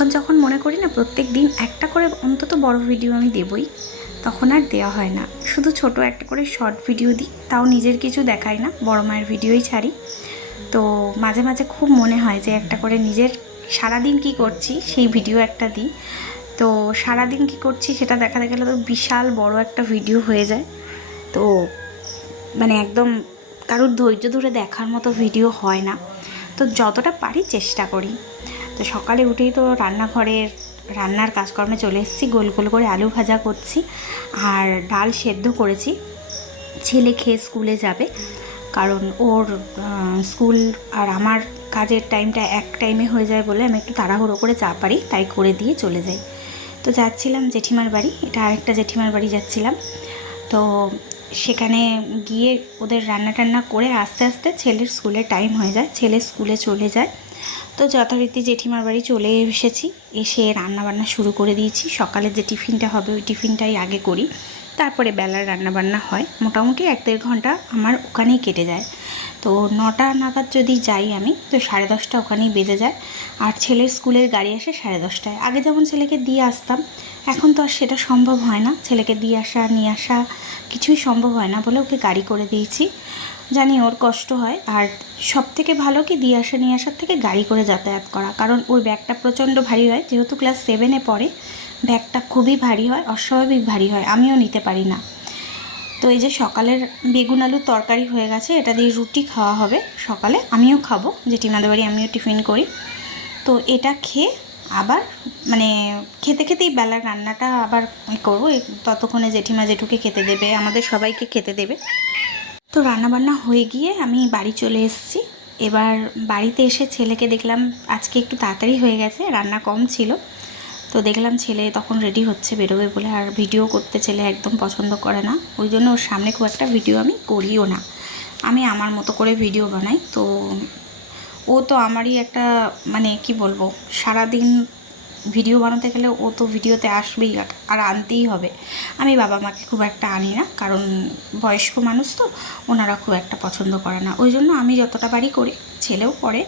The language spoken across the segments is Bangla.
এখন যখন মনে করি না প্রত্যেক দিন একটা করে অন্তত বড় ভিডিও আমি দেবই, তখন আর দেওয়া হয় না। শুধু ছোট একটা করে শর্ট ভিডিও দিই, তাও নিজের কিছু দেখাই না, বড় মায়ের ভিডিওই ছাড়ি। তো মাঝে মাঝে খুব মনে হয় যে একটা করে নিজের সারাদিন কি করছি সেই ভিডিও একটা দিই। তো সারাদিন কি করছি সেটা দেখাতে গেলে তো বিশাল বড় একটা ভিডিও হয়ে যায়। তো মানে একদম কারোর ধৈর্য ধরে দেখার মতো ভিডিও হয় না। তো যতটা পারি চেষ্টা করি। তো সকালে উঠেই তো রান্নার কাজকর্মে চলে এসেছি। গোল গোল করে আলু ভাজা করছি আর ডাল সেদ্ধ করেছি। ছেলে খেয়ে স্কুলে যাবে, কারণ ওর স্কুল আর আমার কাজের টাইমটা এক টাইমে হয়ে যায় বলে আমি একটু তাড়াহুড়ো করে যা পারি তাই করে দিয়ে চলে যাই। তো যাচ্ছিলাম জেঠিমার বাড়ি, এটা আরেকটা জেঠিমার বাড়ি যাচ্ছিলাম। তো সেখানে গিয়ে ওদের রান্না টান্না করে আস্তে আস্তে ছেলের স্কুলের টাইম হয়ে যায়, ছেলে স্কুলে চলে যায়। তো যথারীতি জেঠিমার বাড়ি চলে এসেছি, এসে রান্নাবান্না শুরু করে দিয়েছি। সকালের যে টিফিনটা হবে ওই টিফিনটাই আগে করি, তারপরে বেলার রান্নাবান্না হয়। মোটামুটি 1-1.5 ঘন্টা আমার ওখানেই কেটে যায়। তো 9টা নাগাদ যদি যাই আমি, তো 10:30 ওখানেই বেজে যায়। আর ছেলের স্কুলের গাড়ি আসে 10:30টায়। আগে যেমন ছেলেকে দিয়ে আসতাম, এখন তো আর সেটা সম্ভব হয় না। ছেলেকে দিয়ে আসা নিয়ে আসা কিছুই সম্ভব হয় না বলে ওকে গাড়ি করে দিয়েছি। জানি ওর কষ্ট হয়, আর সব থেকে ভালো কি দিয়ে আসা নিয়ে আসার থেকে গাড়ি করে যাতায়াত করা, কারণ ওই ব্যাগটা প্রচণ্ড ভারী হয়। যেহেতু ক্লাস 7-এ পড়ে, ব্যাগটা খুবই ভারী হয়, অস্বাভাবিক ভারী হয়, আমিও নিতে পারি না। তো এই যে সকালের বেগুন আলুর তরকারি হয়ে গেছে, এটা দিয়ে রুটি খাওয়া হবে সকালে, আমিও খাবো, জেঠিমাদের বাড়ি আমিও টিফিন করি। তো এটা খেয়ে আবার মানে খেতে খেতেই বেলার রান্নাটা আবার করবো। ততক্ষণে জেঠিমা জেঠুকে খেতে দেবে, আমাদের সবাইকে খেতে দেবে। তো রান্নাবান্না হয়ে গিয়ে আমি বাড়ি চলে এসেছি। এবার বাড়িতে এসে ছেলেকে দেখলাম আজকে একটু তাড়াতাড়ি হয়ে গেছে, রান্না কম ছিল। তো দেখলাম ছেলে তখন রেডি হচ্ছে বেরোবে বলে। আর ভিডিও করতে ছেলে একদম পছন্দ করে না, ওই জন্য ওর সামনে খুব একটা ভিডিও আমি করিও না। আমি আমার মতো করে ভিডিও বানাই। তো ও তো আমারই একটা মানে কি বলবো, সারাদিন ভিডিও বানাতে গেলে ও তো ভিডিওতে আসবেই আর আনতেই হবে। আমি বাবা মাকে খুব একটা আনি না, কারণ বয়স্ক মানুষ তো, ওনারা খুব একটা পছন্দ করে না। ওই জন্য আমি যতটা পারি করি, ছেলেও করে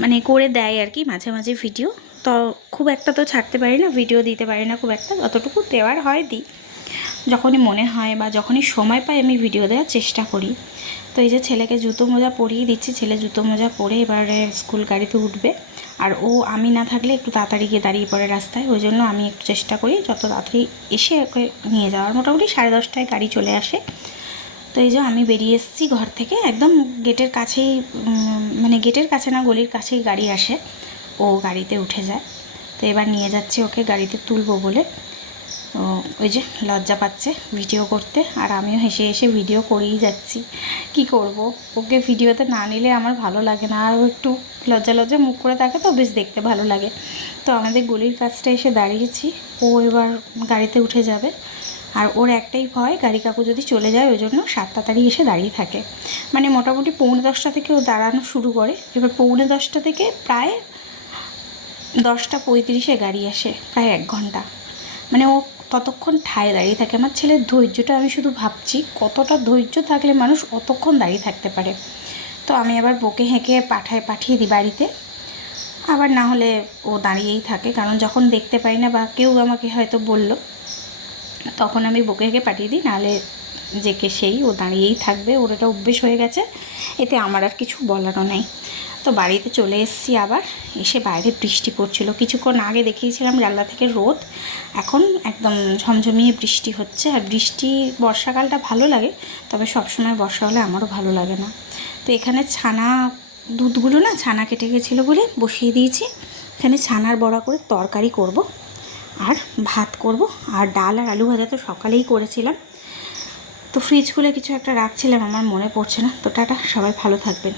মানে করে দেয় আর কি মাঝে মাঝে ভিডিও। তো খুব একটা তো ছাড়তে পারি না, ভিডিও দিতে পারি না খুব একটা, যতটুকু দেওয়ার হয় দিই। যখনই মনে হয় বা যখনই সময় পাই আমি ভিডিও দেওয়ার চেষ্টা করি। তো এই যে ছেলেকে জুতো মোজা পরিয়ে দিচ্ছি, ছেলে জুতো মোজা পরে এবারে স্কুল গাড়িতে উঠবে। আর ও আমি না থাকলে একটু তাড়াতাড়ি গিয়ে দাঁড়িয়ে পড়ে রাস্তায়, ওই জন্য আমি একটু চেষ্টা করি যত তাড়াতাড়ি এসে ওকে নিয়ে যাওয়ার। মোটামুটি 10:30টায় গাড়ি চলে আসে। তো এই যে আমি বেরিয়ে এসেছি ঘর থেকে, একদম গেটের কাছেই, মানে গেটের কাছে না, গলির কাছেই গাড়ি আসে, ও গাড়িতে উঠে যায়। তো এবার নিয়ে যাচ্ছি ওকে গাড়িতে তুলবো বলে। তো ওই যে লজ্জা পাচ্ছে ভিডিও করতে, আর আমিও হেসে হেসে ভিডিও করেই যাচ্ছি। কি করব, ওকে ভিডিওতে না নিলে আমার ভালো লাগে না, আর ও একটু লজ্জা লজ্জা মুখ করে থাকে, তো বেশ দেখতে ভালো লাগে। তো আমাদের গলির কাছটা এসে দাঁড়িয়েছি, ও এবার গাড়িতে উঠে যাবে। আর ওর একটাই ভয়, গাড়ি কাকু যদি চলে যায়, ওই জন্য 7 তাড়াতাড়ি এসে দাঁড়িয়ে থাকে। মানে মোটামুটি 9:45 থেকে ও দাঁড়ানো শুরু করে। এবার 9:45 থেকে প্রায় 10:35-এ গাড়ি আসে, প্রায় 1 ঘন্টা। মানে ও ততক্ষণ ঠায় দাঁড়িয়ে থাকে। আমার ছেলের ধৈর্যটা আমি শুধু ভাবছি, কতটা ধৈর্য থাকলে মানুষ অতক্ষণ দাঁড়িয়ে থাকতে পারে। তো আমি আবার বকে হেঁকে পাঠিয়ে দিই বাড়িতে। আবার না হলে ও দাঁড়িয়েই থাকে, কারণ যখন দেখতে পাই না বা কেউ আমাকে হয়তো বলল, তখন আমি বকে হেঁকে পাঠিয়ে দিই, নাহলে যে কে সেই ও দাঁড়িয়েই থাকবে, ওর এটা অভ্যেস হয়ে গেছে, এতে আমার আর কিছু বলারও নেই। তো বাড়িতে চলে এসেছি, আবার এসে বাইরে বৃষ্টি পড়ছিল। কিছুক্ষণ আগে দেখিয়েছিলাম জানলা থেকে রোদ, এখন একদম ঝমঝমিয়ে বৃষ্টি হচ্ছে। আর বৃষ্টি বর্ষাকালটা ভালো লাগে, তবে সবসময় বর্ষা হলে আমারও ভালো লাগে না। তো এখানে দুধগুলো না ছানা কেটে গেছিলো বলে বসিয়ে দিয়েছি। এখানে ছানার বড়া করে তরকারি করব, আর ভাত করব, আর ডাল আর আলু ভাজা তো সকালেই করেছিলাম। তো ফ্রিজ খুলে কিছু একটা রাখছিলাম, আমার মনে পড়ছে না। তো টাটা, সবাই ভালো থাকবেন।